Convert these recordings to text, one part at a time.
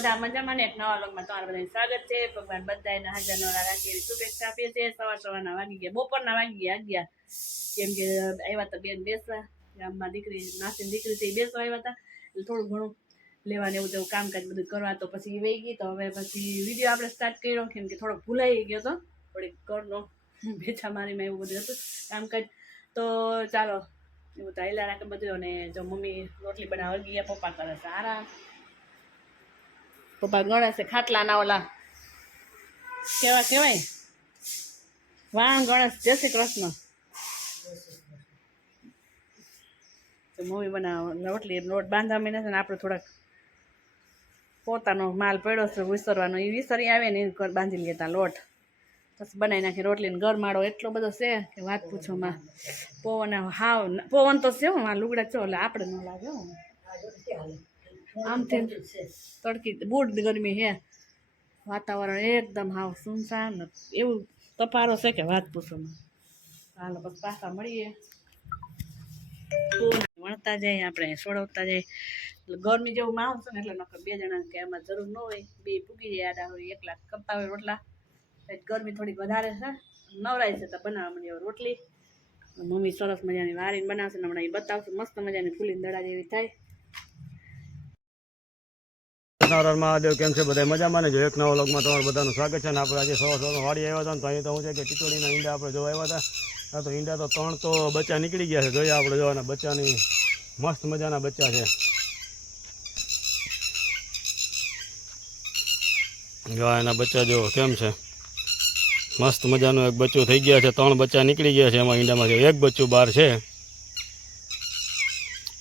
બધા મજામાં ને એક નવા વ્લોગમાં તમારું બધાનું સ્વાગત છે. ભગવાન બધાને હાજર નવરા રાખે એવી શુભેચ્છા આપીએ છીએ. સવારના વાગી ગયા, બપોરના વાગી ગયા 11, કેમ કે આવ્યા હતા બેન બેસવા ગામમાં, દીકરી નાસીની દીકરી થી બેસવા આવ્યા હતા, એટલે થોડું ઘણું લેવાને એવું તેવું કામકાજ બધું કરવા, તો પછી વહી ગઈ. તો હવે પછી વિડીયો આપણે સ્ટાર્ટ કર્યો, કેમ કે થોડોક ભૂલાઈ ગયો હતો, થોડીક ઘરનો ભેછા મારીમાં એવું બધું હતું કામકાજ. તો ચાલો એવું તો હાલ્યા રાખે બધું. અને જો મમ્મી રોટલી બનાવવા ગયા, પપ્પા કરે છે આરામ. પપ્પા ગણે છે ખાટલાના ઓલા કેવા કહેવાય વાણ ગણેશ. જય શ્રી કૃષ્ણ. તો મમ્મી બનાવ રોટલી લોટ બાંધવા માંડ્યા છે ને આપણે થોડાક પોતાનો માલ પડ્યો છે વિસરવાનો, એ વિસરી આવે ને એ બાંધી લેતા લોટ, પછી બનાવી નાખી રોટલી. ને ગરમાળો એટલો બધો છે કે વાત પૂછોમાં. પવન હાવ પવન તો છે હું લુગડા છો એટલે આપણે ન લાગે. આમથી તડકી બૂટ ગરમી હે, વાતાવરણ એકદમ હાવ સુનસાન એવું તપારો છે કે વાત પૂછોમાં. હાલો બસ પાછા મળીએ, વણતા જાય આપણે સોડવતા જાય. એટલે ગરમી જેવું માહોલ છે ને એટલે નકર બે જણા કે એમાં જરૂર ન હોય, બે પૂગી જાય આડા હોય, એકલા કરતા હોય રોટલા. ગરમી થોડીક વધારે છે, નવરાય છે તો બનાવવા માંડી રોટલી. મમ્મી સરસ મજાની વારીને બનાવશે ને હમણાં એ બતાવશે, મસ્ત મજાની ફૂલીને દડા જેવી થાય. મહાદેવ, કેમ છે બધા મજામાં ને? જો એક નવા વ્લોગમાં તમારું બધાનું સ્વાગત છે. ને આપણે આજે સવારમાં વાડી આવ્યા હતા ને, તો અહીં તો હું છે કે ટીટોળીના ઈંડા આપણે જોવા આવ્યા હતા. આ તો ઈંડા તો 3 તો બચ્ચા નીકળી ગયા છે. જોઈએ આપણે જોવાના બચ્ચાની મસ્ત મજાના બચ્ચા છે. જો એના બચ્ચા જો કેમ છે, મસ્ત મજાનું એક બચ્ચું થઈ ગયા છે. 3 બચ્ચા નીકળી ગયા છે એમાં ઈંડામાંથી. એક બચ્ચું બહાર છે,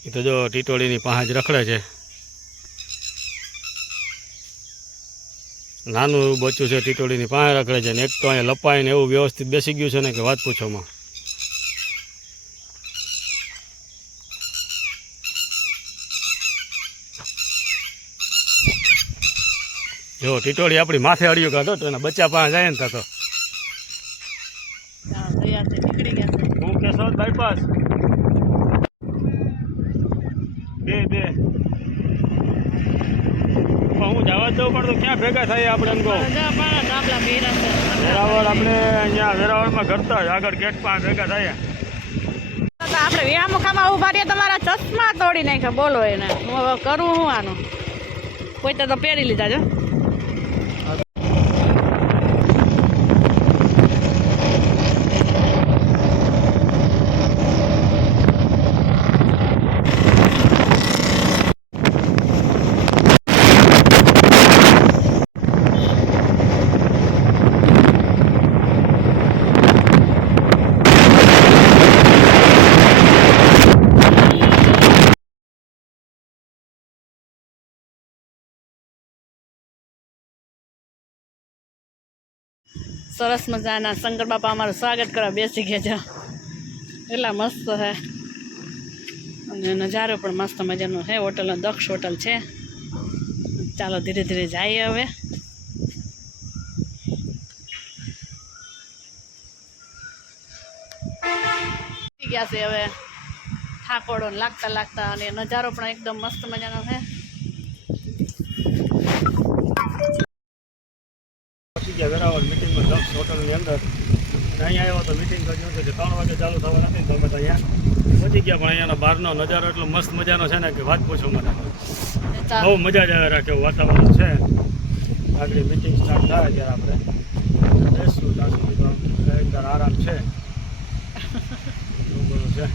એ તો જો ટીટોળીની પાંચ રખડે છે. નાનું એવું બચ્ચું છે, ટીટોળીની પાસે રખડે છે. ને એક તો અહીંયા લપાઈને એવું વ્યવસ્થિત બેસી ગયું છે ને કે વાત પૂછોમાં. જો ટીટોળી આપણી માથે અડ્યું કાઢો તો એના બચ્ચા પાસે જાય ને થતો. હું કેશોદ બાયપાસ બે હું જવા દઉં પણ તો ક્યાં ભેગા થાય આપણે? એમ કહું વેરાવળ, આપણે અહીંયા વેરાવળમાં કરતા હોય આગળ ગેટ પાસે ભેગા થાય. આપણે વ્યામુખામાં ઉભા રહીએ, તમારા ચશ્મા તોડી નાખ્યા. બોલો એને કરું હું આનું, કોઈ તો પહેરી લીધા જો. સરસ મજાના શંકર બાપા અમારું સ્વાગત કરવા બેસી ગયા છે. એટલા મસ્ત છે અને નજારો પણ મસ્ત મજાનો છે. હોટલનો દક્ષ હોટલ છે. ચાલો ધીરે ધીરે જઈએ હવે. ગયા છે હવે થાકોડો લાગતા લાગતા, અને નજારો પણ એકદમ મસ્ત મજાનો છે. વેરાવળ મિટિંગમાં દક્ષ હોટલની અંદર અહીંયા આવ્યો તો મિટિંગ કર્યું હતું કે 3 વાગે ચાલુ થવા નથી, તો અમે તો અહીંયા પહોંચી ગયા. પણ અહીંયાનો બહારનો નજારો એટલો મસ્ત મજાનો છે ને કે વાત પૂછો મને. બહુ મજા જ આવે રાખે એવું વાતાવરણ છે. આગળ મિટિંગ સ્ટાર્ટ થાય ત્યારે આપણે બેસશું, ત્યાં સુધી તો એકદમ આરામ છે. છે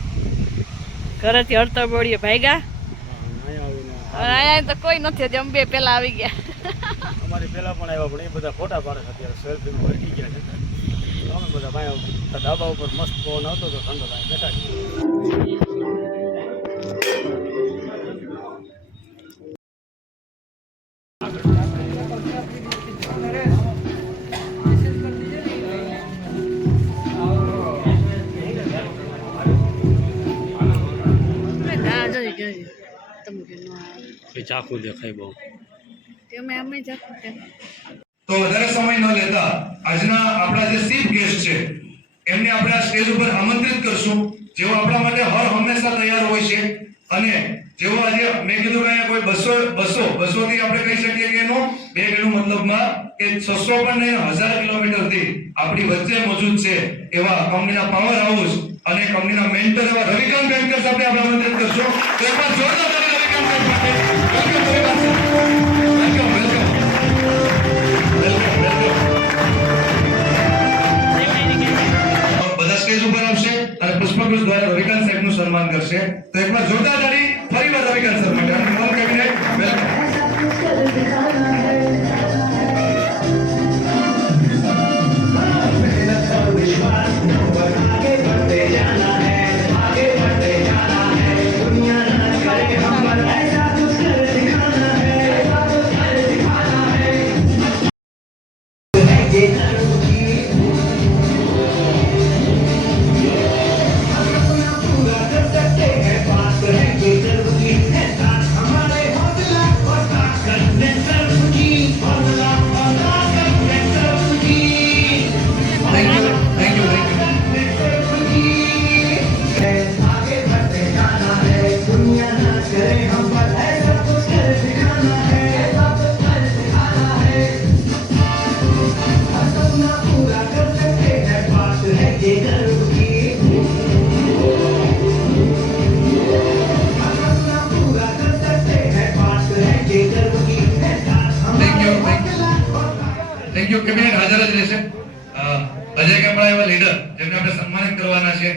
ઘરેથી હડતા બોડીએ ભાગ્યા. અહીંયા તો કોઈ નથી, હજી અમે બે પહેલા આવી ગયા. અમારી પહેલાં પણ આવ્યા, પણ એ બધા ફોટા પાડે છે અત્યારે, સેલ્ફીમાં વળગી ગયા છે. અમે બધા ભાઈ ધાબા ઉપર મસ્ત પવન આવતો હતો, ઠંડો ભાઈ બેઠા છીએ. એ ચાખું દેખાય બહુ. તમે અમે જાખું તે તો વધારે સમય ન લેતા આજના આપણા જે ચીફ ગેસ્ટ છે એમને આપણે આ સ્ટેજ ઉપર આમંત્રિત કરશું, જેઓ આપણા માટે હર હંમેશા તૈયાર હોય છે. અને જેઓ આજે મેં કીધું કે અહીંયા કોઈ 200 થી આપણે કહી શકીએ કે એનો 2 ગણું મતલબમાં કે 600 પણ નહીં 1000 કિલોમીટર થી આપણી વચ્ચે મોજૂદ છે એવા કંપનીના પાવર હાઉસ અને કંપનીના મેન્ટર એવા રવિકાંત બેન્કર્સ આપણે આમંત્રિત કરશું. તો એકવાર જોરદાર તાળી રવિકાંત બેન્કર્સ માટે. વેલકમ બધા સ્ટેજ ઉપર આવશે અને પુષ્પગુચ્છ દ્વારા રવિકાંત સાહેબનું સન્માન કરશે. તો એકવાર જોરદાર તાળી ફરીવાર રવિકાંત સર માટે. અને all cabinet welcome. Thank you. Cabinet હાજર જ રહેશે. અજય કાપડા એવા લીડર જેમને આપણે સન્માનિત કરવાના છે,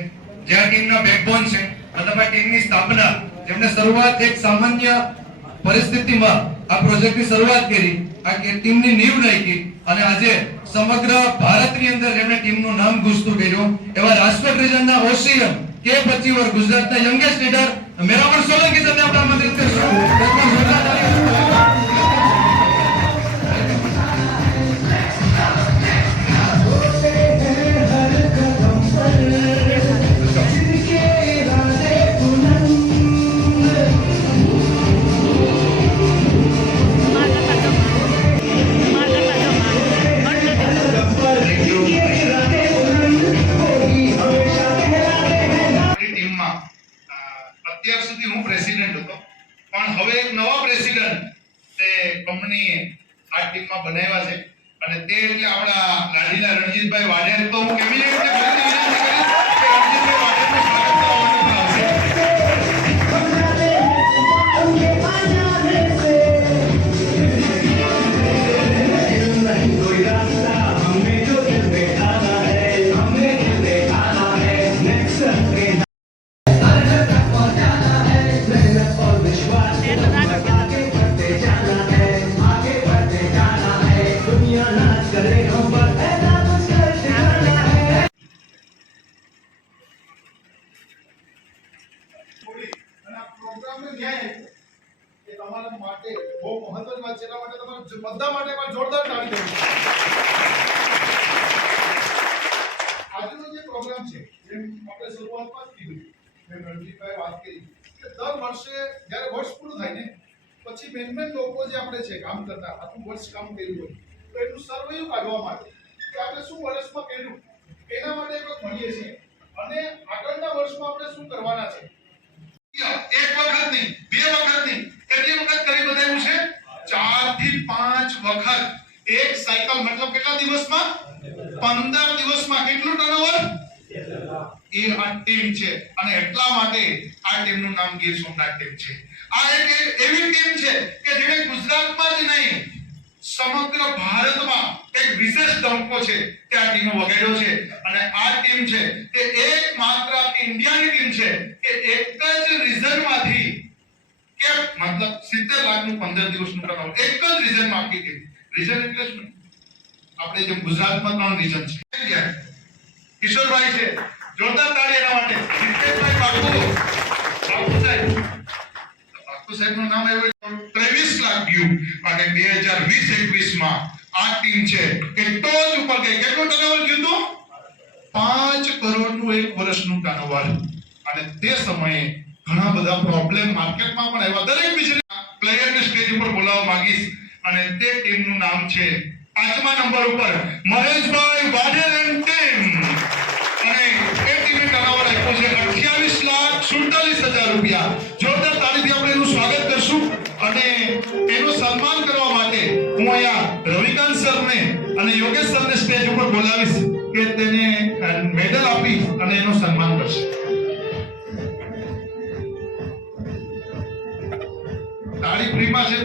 જે આ ટીમના બેકબોન છે, મતલબ આ ટીમની સ્થાપના, જેમને શરૂઆત એક સામાન્ય પરિસ્થિતિમાં આ પ્રોજેક્ટની શરૂઆત કરી, આ ટીમની નીંવ નાખી અને આજે સમગ્ર ભારતની અંદર જેમણે ટીમનું નામ ગુંજતું કર્યું એવા રાજકોટ રિજનના ઓસીએમ K25 ગુજરાતના યંગેસ્ટ લીડર મેરામણ સોલંકી સાથે આપણે આમંત્રિત કરીશું. અત્યાર સુધી હું પ્રેસિડેન્ટ હતો, પણ હવે એક નવા પ્રેસિડેન્ટ તે કંપની આ ટીમમાં બનાવ્યા છે અને તે એટલે આપણા લાડીલા રણજીતભાઈ વાડેર. તો હું કેબિનેટ ને ફરીથી વિનંતી કરીશ કે રણજીતભાઈ વાડેરનું સ્વાગત કરવામાં આવશે. તમારા માટે બહુ મહત્વની વાત છે, એટલા માટે તમારા બધા માટે પણ જોરદાર તાળી દેવી. આજનો જે પ્રોગ્રામ છે, જેમ આપણે શરૂઆતમાં જ કીધું, મેં રણજીતભાઈ વાત કરી કે દર વર્ષે જ્યારે વર્ષ પૂરું થાય ને પછી મેન લોકો જે આપણે છે કામ કરતા, આખું વર્ષ કામ કર્યું હોય તો એનું સર્વેયું કાઢવા માટે કે આપણે શું વર્ષમાં કર્યું એના માટે એક મળીએ છીએ અને આગળના વર્ષમાં આપણે શું કરવાના છે. એક વખત નહીં, 2 વખત નહીં, કેટલી વખત કરી બતાવ્યું છે? 4 થી 5 વખત. એક સાયકલ મતલબ કેટલા દિવસમાં? 15 દિવસમાં. કેટલું ટર્નઓવર? એ આ ટીમ છે અને એટલા માટે આ ટીમનું નામ ગીર સોમનાથ ટીમ છે. આ એક એવી ટીમ છે કે જેણે ગુજરાતમાં જ નહીં સમગ્ર ભારતમાં એક વિશેષ ડંકો છે કે આ ટીમો વગાડ્યો છે અને આ ટીમ છે તે એકમાત્ર ઇન્ડિયાની ટીમ છે કે એક જ રીઝનમાંથી કે મતલબ 70 લાખનું 15 દિવસનું ટર્નઓવર એક જ રીઝનમાં આખી ટીમ. રીઝન એટલે શું? આપણે જેમ ગુજરાતમાં 3 રીઝન છે. કિશોરભાઈ છે, જોરદાર તાળી એના માટે. સિદ્ધેશભાઈ બાપુ સાહેબ, બાપુ સાહેબનું નામ આવ્યું 23 લાખ વ્યૂ અને 2020-21 માં આ ટીમ છે કે ટોચ ઉપર ગઈ. કેટલું ટર્નઓવર ગયું તો 5 કરોડનું એક વર્ષનું ટર્નઓવર. અને તે સમયે ઘણા બધા પ્રોબ્લેમ માર્કેટમાં પણ આવ્યા. દરેક બિઝનેસ પ્લેયરને માંગીશ અને તે ટીમનું નામ છે 5મા નંબર ઉપર મહેશભાઈ વાઢેર એન્ડ ટીમ અને એ ટીમે ટર્નઓવર આપ્યું છે 28,47,000 રૂપિયા. જોરદાર તાળીથી આપણે એનું સ્વાગત કરશું અને એનું સન્માન કરવા માટે હું અહીંયા રવિકાંત સરને અને યોગેશ સરને સ્ટેજ ઉપર બોલાવીશ કે તેને મેડલ આપી અને એનું સન્માન કરશે. તાળી ફ્રીમાં છે.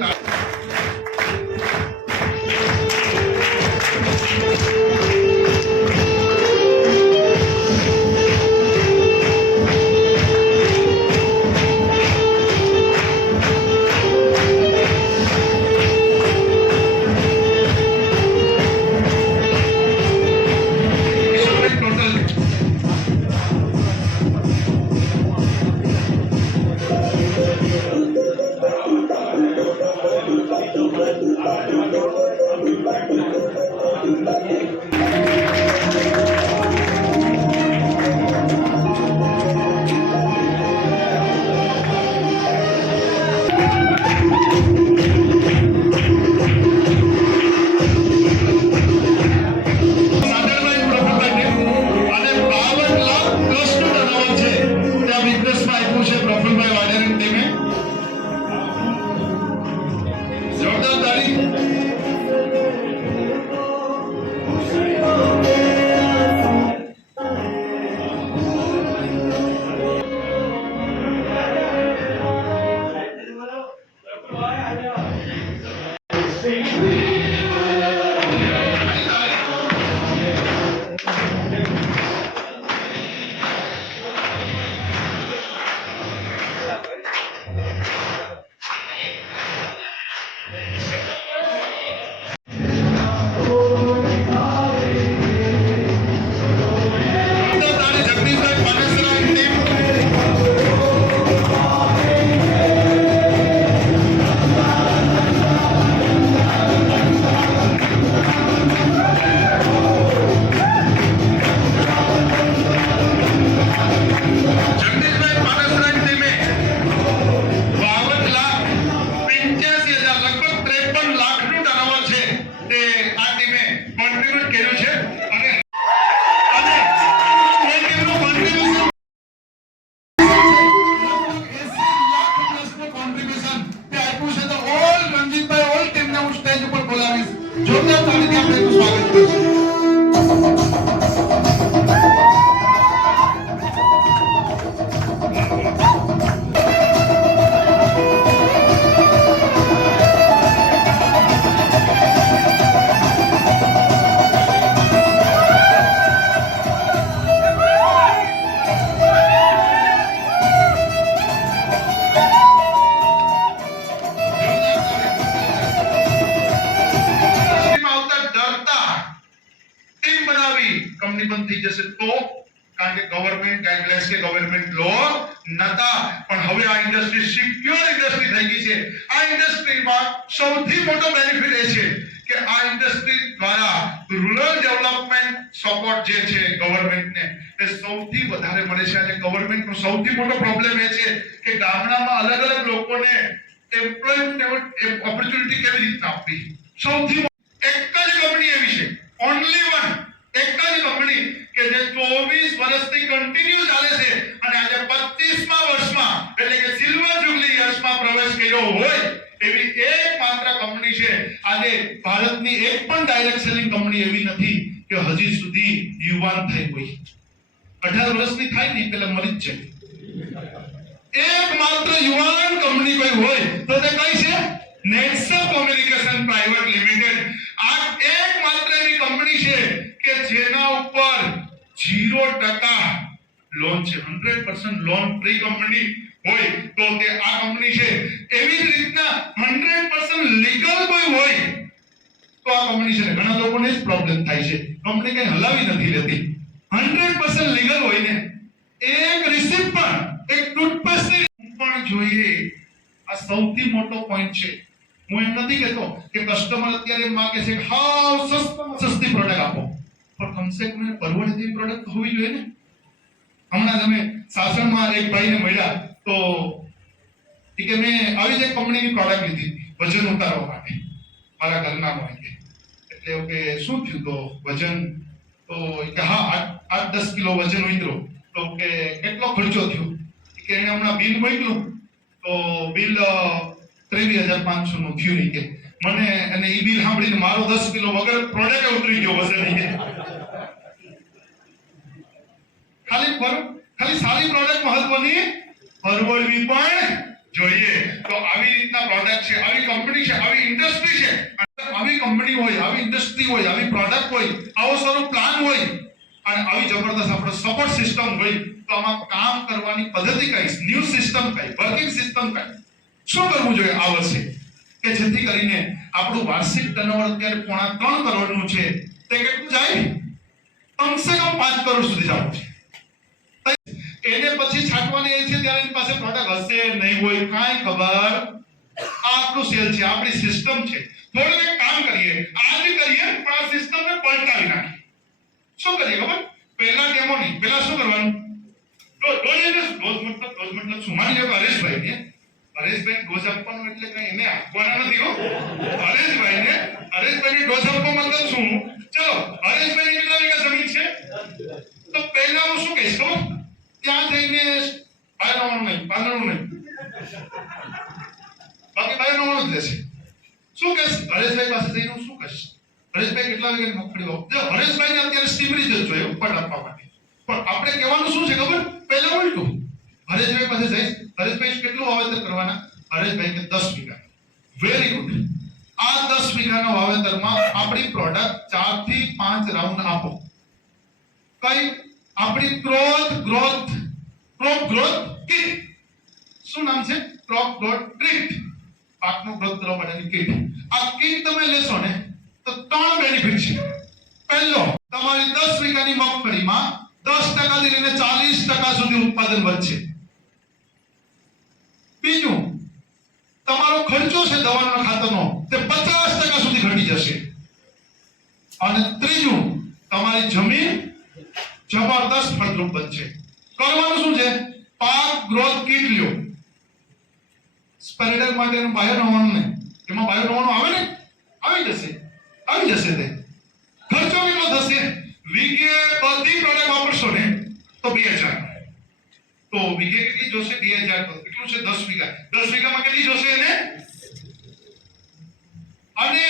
જોરદાર તાળીથી આપણે એનું સ્વાગત કરીશું. કંપની બંધ થઈ જશે તો, કારણ કે ગવર્નમેન્ટ ગાઈડલાઇન્સ કે ગવર્નમેન્ટ લો નતા, પણ હવે આ ઇન્ડસ્ટ્રી સિક્યોર ઇન્ડસ્ટ્રી થઈ ગઈ છે. આ ઇન્ડસ્ટ્રીમાં સૌથી મોટો બેનિફિટ એ છે કે આ ઇન્ડસ્ટ્રી દ્વારા રૂરલ ડેવલપમેન્ટ સપોર્ટ જે છે ગવર્નમેન્ટને એ સૌથી વધારે મળે છે. અને ગવર્નમેન્ટનો સૌથી મોટો પ્રોબ્લેમ એ છે કે ગામડામાં અલગ અલગ લોકોને એમ્પ્લોયમેન્ટ ઓપોર્ચ્યુનિટી કેવી રીતે આપવી. સૌથી એક જ કંપની એવી છે, ઓન્લી વન, એક જ કંપની કે જે 24 વર્ષથી કન્ટિન્યુ ચાલે છે અને આજે 25મા વર્ષમાં એટલે કે સિલ્વર જુબલી યર્સમાં પ્રવેશ કર્યો હોય એવી એકમાત્ર કંપની છે. આજે ભારતની એક પણ ડાયરેક્ટ સેલિંગ કંપની એવી નથી કે હજી સુધી યુવાન થઈ હોય. 18 વર્ષની થાય ને એટલે મરી જ છે. એકમાત્ર યુવાન કંપની કોઈ હોય તો તે કઈ છે? નેક્સા કોમ્યુનિકેશન પ્રાઇવેટ લિમિટેડ. આ એકમાત્ર એવી કંપની છે કે જેના ઉપર 0% લોન છે. 100% લોન ફ્રી કંપની હોય તો તે આ કંપની છે. એવી જ રીતના 100% લીગલ કોઈ હોય તો આ કંપની છે. ઘણા લોકોને જ પ્રોબ્લેમ થાય છે, કંપની કઈ હલાવી નથી લેતી. 100% લીગલ હોય ને, એક રિસિપ્ટ પણ, એક ટૂથપેસ્ટ પણ જોઈએ. આ સૌથી મોટો પોઈન્ટ છે. હું એમ નથી કહેતો કે કસ્ટમર અત્યારે માંગે છે કે હાવ સસ્તી પ્રોડક્ટ આપો, પણ કમસે કમ પરવડે તેવી પ્રોડક્ટ હોવી જોઈએ ને. હમણાં તમે સાસણમાં એક ભાઈને મળ્યા તો કે મેં આવી જ એક કંપનીની પ્રોડક્ટ લીધી, વજન ઉતારવા માટે મારા ઘરના હોય કે એટલે કે શું થયું તો વજન તો કે હા 8-10 કિલો વજન ઉતર્યો તો કે કેટલો ખર્ચો થયો કે એને હમણાં બિલ મોકલ્યું તો બિલ 23,500 નું થયું કે મને અને ઈ બિલ સાંભળીને મારો 10 કિલો વગર પ્રોડક્ટ ઉતરી ગયો વજન કે ખાલી સારી પ્રોડક્ટ મહત્વની પરવડવી પણ જોઈએ તો આવી રીતના પ્રોડક્ટ છે આવી કંપની છે આવી ઇન્ડસ્ટ્રી છે આવી કંપની હોય આવી ઇન્ડસ્ટ્રી હોય આવી પ્રોડક્ટ હોય આવો સારો પ્લાન હોય અને આવી જબરદસ્ત આપણો સપોર્ટ સિસ્ટમ હોય તો આમાં કામ કરવાની પદ્ધતિ કઈ ન્યૂ સિસ્ટમ કઈ વર્કિંગ સિસ્ટમ કઈ શું કરવું જોઈએ આ વર્ષે કે જેથી કરીને આપણું વાર્ષિક ટર્નઓવર અત્યારે 3.5 કરોડનું છે તે કેટલું જાય કમસે કમ 5 કરોડ સુધી જવું છે એને પછી છાંટવાની એ છે ત્યારે એની પાસે પ્રોડક્ટ હશે નહીં હોય કાંઈ ખબર આ આપણું સેલ છે આપણી સિસ્ટમ છે થોડું એક કામ કરીએ આજે કરીએ પણ આ સિસ્ટમને પલટાવી નાખીએ શું કરીએ ખબર પહેલા ડેમો નહીં પહેલા શું કરવાનું ડોઝ મતલબ શું માની લો હરેશભાઈ ડોઝ આપવાનું એટલે કઈ એને આપવાના નથી હો હરેશભાઈને ડોઝ આપવા મતલબ શું ચલો હરેશભાઈની કેટલા વીઘા જમીન છે તો પહેલા હું શું કહીશ ખબર ત્યાં જઈને બાયરવાનું નહીં પાંદડું નહીં બાકી બાયરવાનું જ લેશે શું કહેશ હરેશભાઈ પાસે જઈને હું શું કહીશ હરેશભાઈ કેટલા વીઘાની મગફળી વાવ જો હરેશભાઈને અત્યારે સ્ટીમરી જ જોઈએ ઉપટ આપવા માટે પણ આપણે કહેવાનું શું છે ખબર પહેલા ઉલટું હરેશભાઈ પાસે જઈશ હરેશભાઈ કેટલું વાવેતર કરવાના હરેશભાઈ કે 10 વીઘા વેરી ગુડ આ 10 વીઘાના વાવેતરમાં આપણી પ્રોડક્ટ 4 થી 5 રાઉન્ડ આપો કઈ આપણી ક્રોપ ગ્રોથ કિટ શું નામ છે ક્રોપ ગ્રોથ કિટ પાકનો ગ્રોથ કરવા માટેની કિટ આ કિટ તમે લેશો ને તો 3 બેનિફિટ છે પહેલો તમારી 10 વીઘાની મગફળીમાં 10% થી લઈને 40% સુધી ઉત્પાદન વધશે બીજું તમારો ખર્ચો છે દવાનો ખાતરનો તે 50% સુધી ઘટી જશે અને ત્રીજું તમારી જમીન જબરદસ્ત ફળદ્રુપ બનશે કરવાનું શું છે પાક ગ્રોથ કિટ લ્યો સ્પરેડર માટેનું બાયો નવાનું નહીં એમાં બાયો નવાનું આવે ને આવી જશે તે ખર્ચો કેટલો થશે વીઘે બધી પ્રોડક્ટ વાપરશો ને તો 2000 તો વીઘે કેટલી જોશે 2000 તો કેટલું છે 10 વીઘામાં કેટલી જોશે એને અને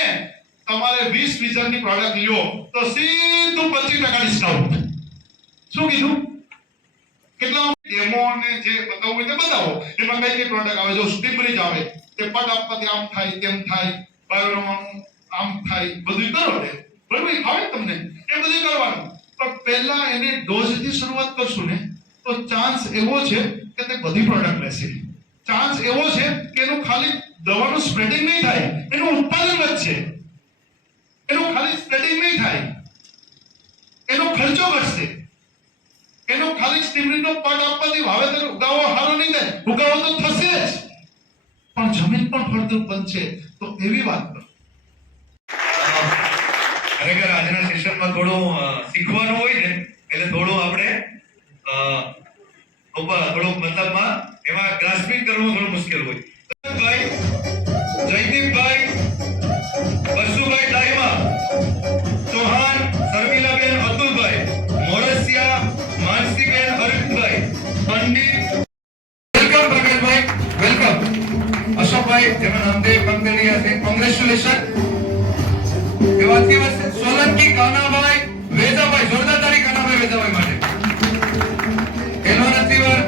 તમારે 20 વીઘાની પ્રોડક્ટ લ્યો તો સીધું 25% ડિસ્કાઉન્ટ શું કીધું કેટલા ડેમો ને જે બતાવું હોય તે બતાવો એમાં કઈ કઈ પ્રોડક્ટ આવે જો સ્ટીમરીજ આવે તે પટ આપવાથી આમ થાય તેમ થાય બાયોરવાનું આમ થાય બધું કરો દે બરાબર આવે તમને એ બધું કરવાનું પણ પહેલા એને ડોઝ થી શરૂઆત કરશું ને તો ચાન્સ એવો છે કે તે બધી પ્રોડક્ટ લેશે ચાન્સ એવો છે કે એનું ખાલી દવાનું સ્પ્રેડિંગ નહીં થાય એનું ઉત્પાદન વધશે એનું ખાલી સ્પ્રેડિંગ નહીં થાય એનો ખર્ચો ઘટશે એનો ખાલી સ્ટીમરીનો પટ આપવાથી વાવેતર ઉગાવો સારો નહીં થાય ઉગાવો તો થશે જ પણ જમીન પણ ફળદ્રુપ બનશે તો એવી વાત કરો ખરેખર આજના સેશનમાં થોડું શીખવાનું હોય ને એટલે થોડું આપણે થોડું મતલબમાં એમાં ગ્રાસ્પિંગ કરવું થોડું મુશ્કેલ હોય જયદીપભાઈ બસુભાઈ ડાઈમા ચૌહાણ શર્મિલાબેન અતુલભાઈ મોરસિયા માનસીબેન અરવિંદભાઈ પંડિત વેલકમ પ્રકાશભાઈ વેલકમ અશોકભાઈ જેમના નામદેવ કંપની છે કોંગ્રેચ્યુલેશન એવાથી વર્ષે સોલંકી કાનાભાઈ વેજાભાઈ જોરદાર તાળી કાનાભાઈ વેજાભાઈ માટે એનો નસીવર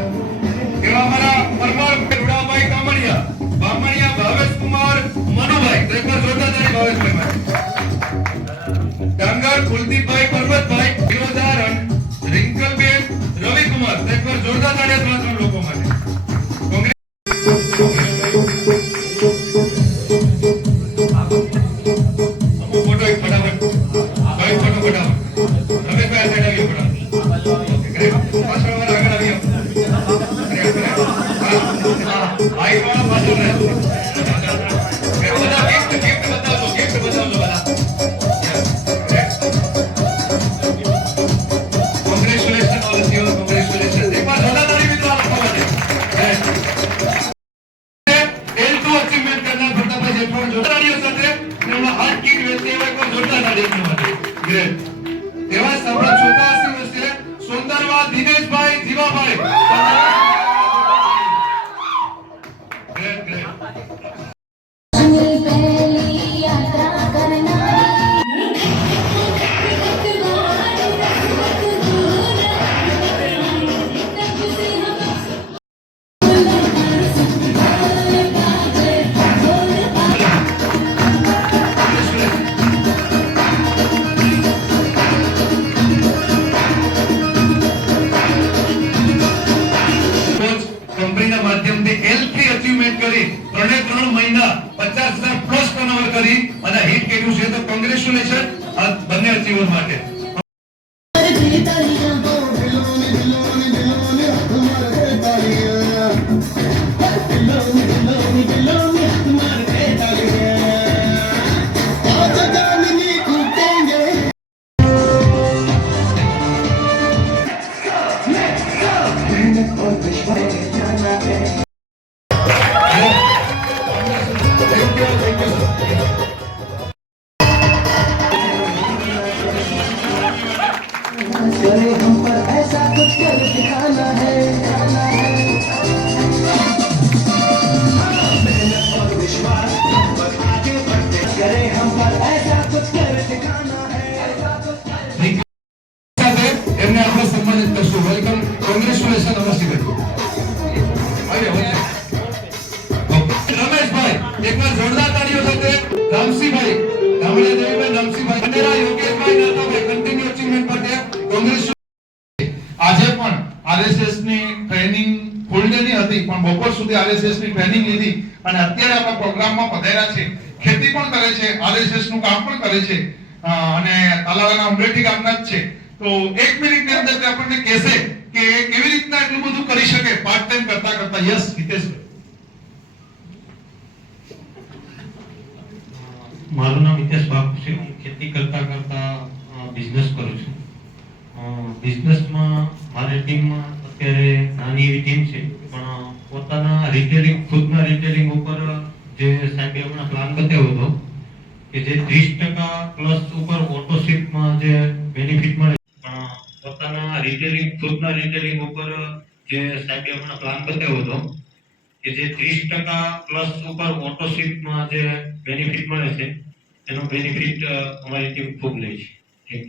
એવા અમારા પરમાર રૂડાભાઈ કામણિયા બામણિયા ભાવેશ કુમાર મનુભાઈ તો એકવાર જોરદાર તાળી ભાવેશભાઈ માટે ડાંગર કુલદીપભાઈ પરબતભાઈ વિરોધારણ રિંકલબેન રવિકુમાર તો એકવાર જોરદાર તાળી ત્રણ લોકો માટે ફોટો એક ફટાફટ કઈ ફોટો ફટાફટ તમે કયા સાઈડ આવી ફટાફટ ઓકે ગ્રેટ પાછળ વાળા આગળ આવી આઈ વાળા પાછળ રહે બધા ગિફ્ટ બતાવજો બધા congratulation all of you congratulation એક વાર જોરદાર તાળી મિત્રો આપવા માટે L2 અચીવમેન્ટ કરનાર ભટ્ટાભાઈ જેઠવા દિનેશભાઈ જીવાભાઈ ગ્રેટ ગ્રેટ કંપનીના માધ્યમથી L3 અચીવમેન્ટ કરી 3 મહિના 50,000 પ્લસ ટર્નઓવર કરી અને હિટ કર્યું છે તો કોંગ્રેચ્યુલેશન આ બંને અચીવર માટે એમને આપણે સન્માનિત કરશું વેલકમ કોંગ્રેચ્યુલેશન અમરસિંહ રમેશભાઈ એકવાર જોરદાર તાળીઓ સાથે રામસિંહભાઈ ગામડા દેવીભાઈ રામસિંહભાઈ અંડેરા યોગેશભાઈ નાતાભાઈ કન્ટિન્યુ અચીવમેન્ટ માટે કોંગ્રેચ્યુલેશન આજે પણ આરએસએસ ની ટ્રેનિંગ ફૂલ ડે ની હતી પણ બપોર સુધી આરએસએસ ની ટ્રેનિંગ લીધી અને અત્યારે આપણા પ્રોગ્રામમાં પધાર્યા છે ખેતી પણ કરે છે આરએસએસ નું કામ પણ કરે છે અને તાલાળાના ઉમરેઠી ગામના જ છે તો 1 મિનિટની અંદર તે આપણને કહેશે કે કેવી રીતના એટલું બધું કરી શકે પાર્ટ ટાઈમ કરતા યસ હિતેશભાઈ મારું નામ હિતેશ બાપુ છે હું ખેતી કરતા બિઝનેસ કરું છું બિઝનેસમાં મારી ટીમમાં અત્યારે નાની એવી ટીમ છે પણ પોતાના રિટેલિંગ ખુદના રિટેલિંગ ઉપર જે સાહેબે હમણાં પ્લાન બતાવ્યો હતો કે જે 30% પ્લસ ઉપર ઓટોશિપમાં જે બેનિફિટ મળે પણ પોતાના રિટેલિંગ ખુદના રિટેલિંગ ઉપર જે સાહેબે હમણાં પ્લાન બતાવ્યો હતો કે જે 30% પ્લસ ઉપર ઓટોશિપમાં જે બેનિફિટ મળે છે એનો બેનિફિટ અમારી ટીમ ખૂબ લે છે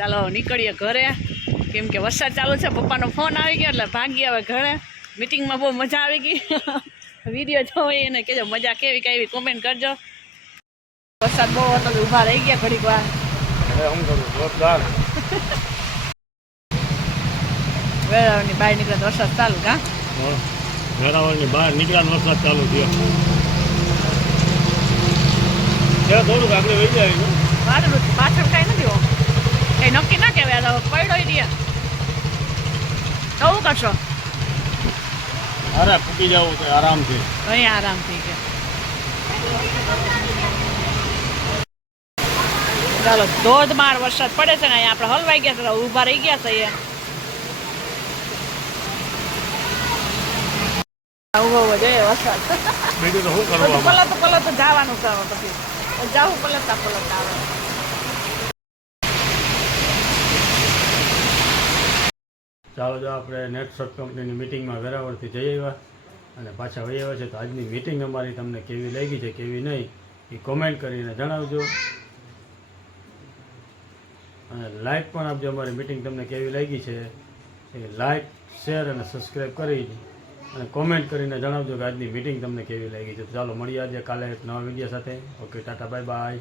ચાલો નીકળીએ ઘરે કેમ કે વરસાદ ચાલુ છે પપ્પાનો ફોન આવી ગયો એટલે ભાગી આવે ઘરે મીટિંગમાં બહુ મજા આવી ગઈ વિડીયો જોઈ એને કહેજો મજા કેવી કઈ કોમેન્ટ કરજો વરસાદ બહુ હતો ઊભા રહી ગયા ઘડીક વાર હું કરું જોરદાર વેરાવળની બહાર નીકળે વરસાદ ચાલુ કા વેરાવળની બહાર નીકળ્યા વરસાદ ચાલુ થયો થોડુંક આપણે વહી જાય મારું પાછળ કાંઈ નથી હોવું કઈ નક્કી ના કહેવાય પડ્યો રહ્યા તો શું કરશો અરે ફૂટી જવું છે આરામથી અહીંયા આરામથી કે ચાલો ધોધમાર વરસાદ પડે છે ને અહીંયા આપણે હલવાઈ ગયા છે ઊભા રહી ગયા છે અહીંયા ઉભો જોઈએ વરસાદ બીજું તો શું કરવાનું પલત જવાનું છે પછી જાવું પલટતા આવે ચાલો જો આપણે નેટસર્ટ કંપનીની મિટિંગમાં વેરાવળથી જઈ આવ્યા અને પાછા વહી આવ્યા છે તો આજની મિટિંગ અમારી તમને કેવી લાગી છે કેવી નહીં એ કોમેન્ટ કરીને જણાવજો અને લાઇક પણ આપજો અમારી મિટિંગ તમને કેવી લાગી છે એ લાઇક શેર અને સબસ્ક્રાઈબ કરી અને કોમેન્ટ કરીને જણાવજો કે આજની મિટિંગ તમને કેવી લાગી છે તો ચાલો મળીએ આજે કાલે એક નવા વિડીયો સાથે ઓકે ટાટા બાય બાય